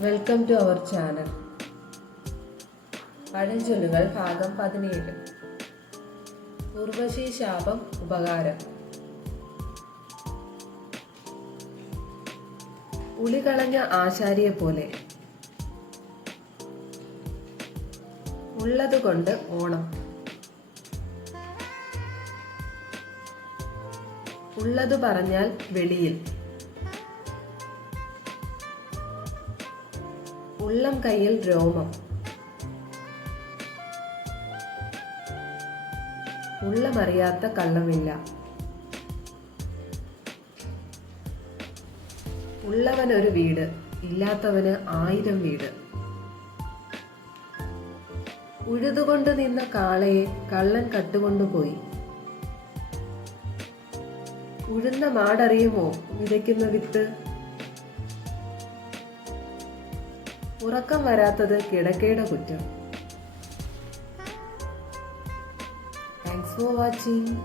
Welcome to our channel. പഴഞ്ചൊല്ലുകൾ ഭാഗം 17. ഉർവശി ശാപം ഉപകാരം. ഉളികളഞ്ഞ ആശാരിയെ പോലെ. ഉള്ളതുകൊണ്ട് ഓണം. ഉള്ളതു പറഞ്ഞാൽ വെളിയിൽ. ഉള്ളം കയ്യിൽ രോമം. ഉള്ളമറിയാത്ത കള്ളമില്ല. ഉള്ളവനൊരു വീട്, ഇല്ലാത്തവന് 1000 വീട്. ഉഴുതുകൊണ്ട് നിന്ന കാളയെ കള്ളൻ കട്ടുകൊണ്ടുപോയി. ഉഴുന്ന മാടറിയുമോ വിതയ്ക്കുന്ന വിത്ത്? ഉറക്കം വരാത്തത് കിടക്കയുടെ കുറ്റം. Thanks for watching.